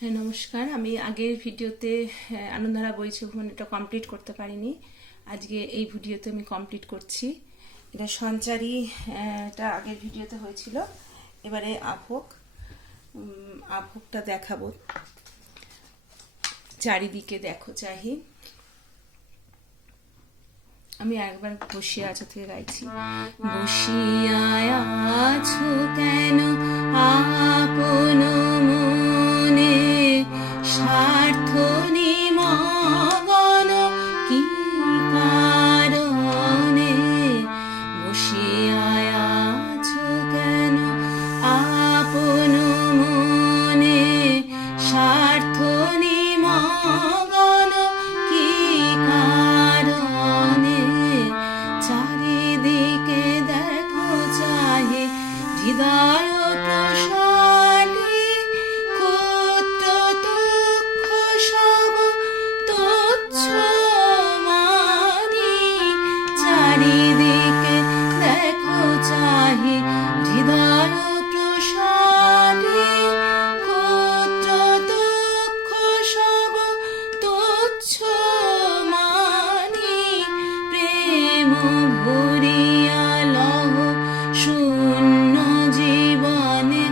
হ্যাঁ, নমস্কার। আমি আগের ভিডিওতে আনন্দধারা বইছে ভ্রমণ এটা কমপ্লিট করতে পারিনি। আজকে এই ভিডিওতে আমি কমপ্লিট করছি। এটা সঞ্চারী, এটা আগের ভিডিওতে হয়েছিল। এবারে আভোগটা দেখাবো। চারিদিকে দেখো চাহি। আমি একবার বসিয়া আছো থেকে গাইছি। বসিয়া আছো কেন আপন মনে, স্বার্থ নিমগ্ন কি কারণে? বসিয়া আছো কেন আপন মনে, স্বার্থ নিমগ্ন কি কারণে? চারিদিকে দেখো চাহে হৃদয় প্রসারী, ক্ষুদ্র দুঃখ সব তুচ্ছ মানি। চারিদিকে দেখো চাহে হৃদয় প্রসারী, ক্ষুদ্র দুঃখ সব তুচ্ছ মানি। প্রেম ভরিয়া লহ শূন্য জীবনে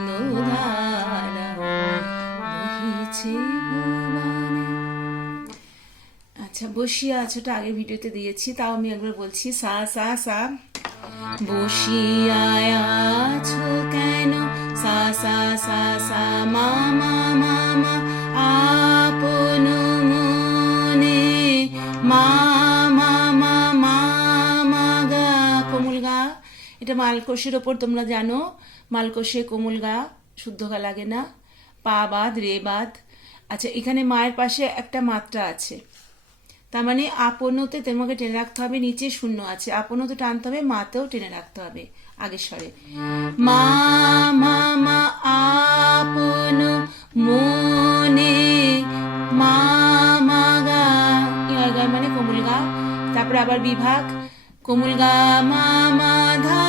আনন্দধারা বহিছে ভুবনে। আচ্ছা, বসিয়া আছোটা আগের ভিডিওতে দিয়েছি, তাও আমি একবার বলছি। সা সা সা। বসিয়া আছো কেন সা সা সা সা মা মা মা মা, আপন মনে মা মা মা মা মা গা কোমল গা। এটা মালকোষের ওপর, তোমরা জানো মালকোষে কোমল গা শুদ্ধ গা লাগে না, পা বাদ রে বাদ। আচ্ছা, এখানে মায়ের পাশে একটা মাত্রা আছে, তার মানে আপনতে তোমাকে টেনে রাখতে হবে। নিচে শূন্য আছে, আপনতে টানতে হবে, মাতেও টেনে রাখতে হবে আগের স্বরে। মা মা মা আপন মনে মা মা গা, ইয়া গা মানে কোমল গা। তারপরে আবার বিভাগ, কোমল গা মা মা ধা,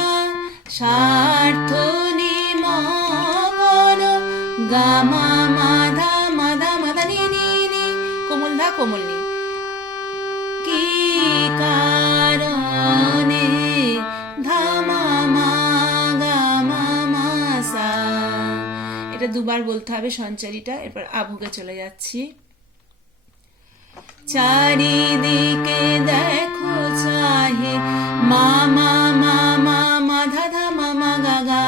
স্বার্থ নিমগ্ন গা মা মা ধা মাধা মাধা নি নি নি, কোমল ধা কোমল নি। কি কারণে ধা মা মা গা মা মা সা। এটা দুবার বলতে হবে সঞ্চারীটা। এরপর আভোগে চলে যাচ্ছি। চারিদিকে দেখো চাহে মা মা মা মা মা ধা ধা মা মা গা গা।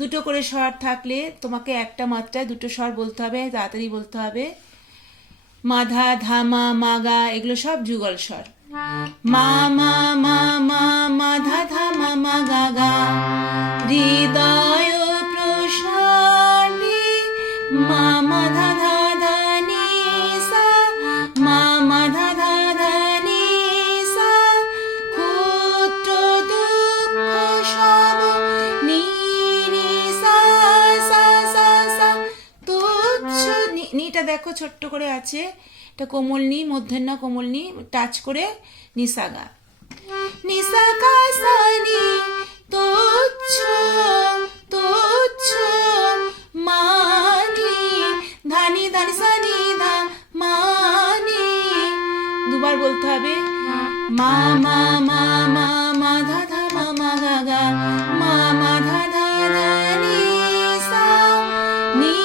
দুটো করে স্বর থাকলে তোমাকে একটা মাত্রায় দুটো স্বর বলতে হবে, তাড়াতাড়ি বলতে হবে। মাধা ধামা মাগা এগুলো সব যুগল স্বর। মা মা মা মা মাধা ধামা মাগা গা। হৃদয় প্রসারী মা মাধা ধা ধা নি সা, মা মাধা ধা ধা নি সা। ক্ষুদ্র দুঃখ সব নি নি সা সা সা সা। তুচ্ছ নিটা দেখো ছোট্ট করে আছে, এটা কোমল নি, মধ্যের না কোমল নি, টাচ করে নিসাগা। নিসাগা সানি তুচ্ছ তুচ্ছ মানি, ধানি ধানি সানি ধা মানি। দুবার বলতে হবে। মা মা মা মা মা ধা ধা মা মা গা গা, মা মা ধা ধা ধা নি সা, নি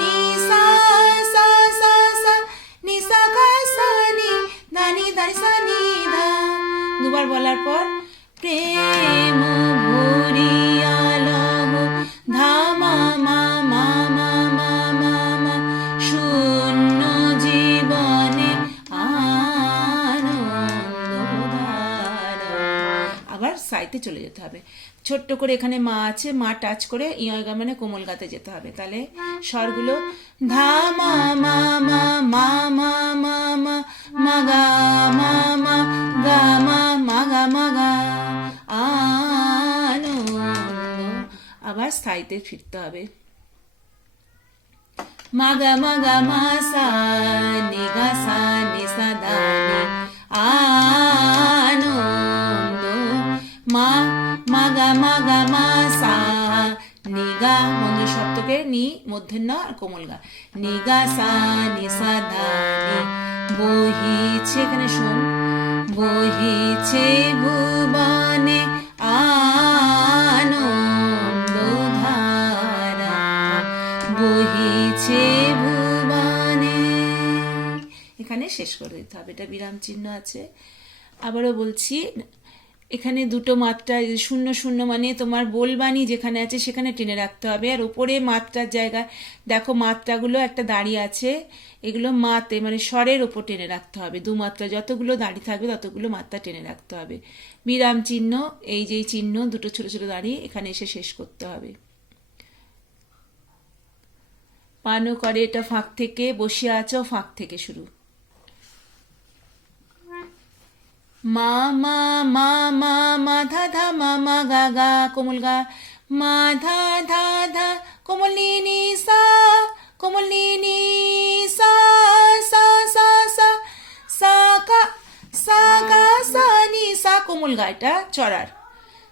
নি সা সা সা সা, নি সা গা সা নি ধানি ধানি সা নি ধা। দুবার বলার পর প্রেম ভরিয়া লহ ধা মা মা মা মা মা মা মা, শূন্য জীবনে আনন্দধারা। আবার সাইতে চলে যেতে হবে। ছোট্ট করে এখানে মা আছে, মা টাচ করে ইয়গা মানে কোমল গাতে যেতে হবে। তাহলে স্বরগুলো ধা মা মা মা মা মা মা মা মা গা মা মা গা মা মা গা মা গা আনন্দ। আবার স্থায়ীতে ফিরতে হবে। মা গা মা গা মা সা নি গা সা নি সা ধা নি আনন্দ। মা মা গা মা সা নি গা মন্দ্র সপ্তকে নি মধ্যের ন আর কোমল গা, নি গা সা নি সা ধা নি, বহিছে এখানে শোন, বহিছে ভুবনে আনন্দ ধারা, বহিছে ভুবনে। এখানে শেষ করে দিতে হবে, এটা বিরাম চিহ্ন আছে। আবারও বলছি, এখানে দুটো মাত্রা, শূন্য শূন্য মানে তোমার বলবানি যেখানে আছে সেখানে টেনে রাখতে হবে, আর উপরে মাত্রার জায়গায় দেখো মাত্রাগুলো একটা দাঁড়িয়ে আছে, এগুলো মাতে মানে স্বরের ওপর টেনে রাখতে হবে। দু মাত্রা যতগুলো দাঁড়িয়ে থাকবে ততগুলো মাত্রা টেনে রাখতে হবে। বিরাম চিহ্ন, এই যে চিহ্ন দুটো ছোট ছোট দাঁড়িয়ে এখানে এসে শেষ করতে হবে। পানো করে এটা ফাঁক থেকে, বসিয়া আছো ফাঁক থেকে শুরু। মা মা মা মা মা ধা ধা মা মা গা গা কোমল গা, মা ধা ধা ধা কোমল নি নি সা, কোমল নি নি সা সা সা সা, সা কা সা গা সা নি সা কোমল গা, এটা চড়ার,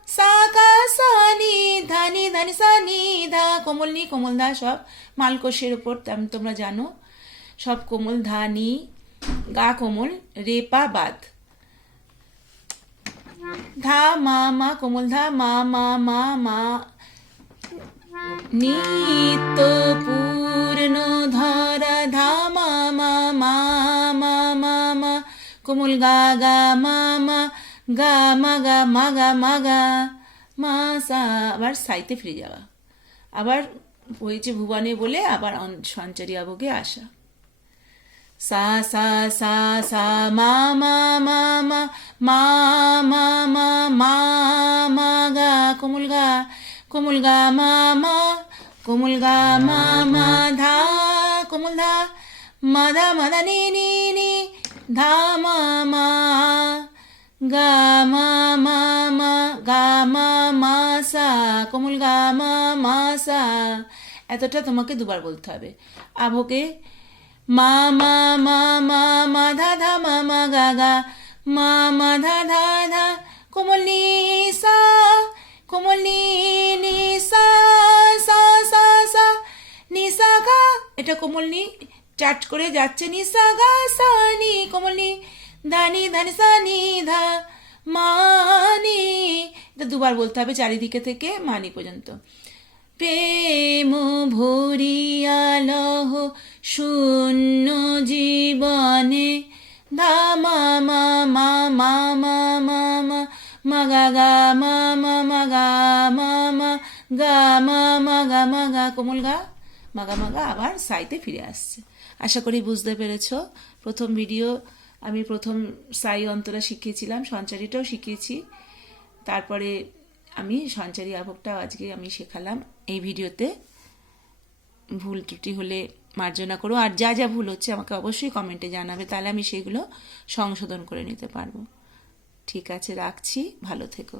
সা গা সা নি ধা নি ধা নি সা নি ধা, কোমল নি কোমল ধা সব মালকোষের ওপর তোমরা জানো, সব কোমল, ধা নি গা কোমল, রে পা বাদ, ধা মা মা কোমল ধা, মা মা মা মা, নিত্য পূর্ণ ধরা ধা মা মা মা মা মা মা, কোমল গা গা মা মা, গা মা গা মা গা মা গা, মা সা, আবার সাইতে ফিরে যাওয়া, আবার হয়েছে ভুবনে বলে আবার সঞ্চারী আবগে আসা। সা সা সা সা মা মা মা মা মা মা মা মা মা গা কোমল গা, কোমল গা মা মা, কোমল গা মা মা ধা, কোমল ধা, মা ধা মা ধা নি নি নি, ধা মা মা, গা মা মা মা, গা মা মা সা, কোমল গা মা মা সা। এতটা তোমাকে দুবার বলতে হবে। আভোকে মা মা মা মা মা ধা ধা মা মা গা গা, মা মা ধা ধা ধা, কোমল নি সা, কোমল নি নি সা সা সা সা, নি সা গা, এটা কোমল নি চাট করে যাচ্ছে, নি সা গা সা নি, কোমল নি ধানি ধানি সা নি ধা, মানি, এটা দুবার বলতে হবে চারিদিকে থেকে মানি পর্যন্ত। প্রেম ভরিয়া লহ শূন্য জীবনে, ধা মা মা মা মা মা মা মা, মা গা গা মা মা মা গা মা মা, গা মা মা গা মা গা কোমল গা, মাগা মাগা আবার সাইতে ফিরে আসছে। আশা করি বুঝতে পেরেছ। প্রথম ভিডিও আমি প্রথম সাই অন্তরা শিখিয়েছিলাম, সঞ্চারীটাও শিখিয়েছি, তারপরে আমি সঞ্চারী আভোগটাও আজকে আমি শেখালাম এই ভিডিওতে। ভুল ত্রুটি হলে মার্জনা করো, আর যা যা ভুল হচ্ছে আমাকে অবশ্যই কমেন্টে জানাবে, তাহলে আমি সেগুলো সংশোধন করে নিতে পারবো। ঠিক আছে, রাখছি, ভালো থেকো।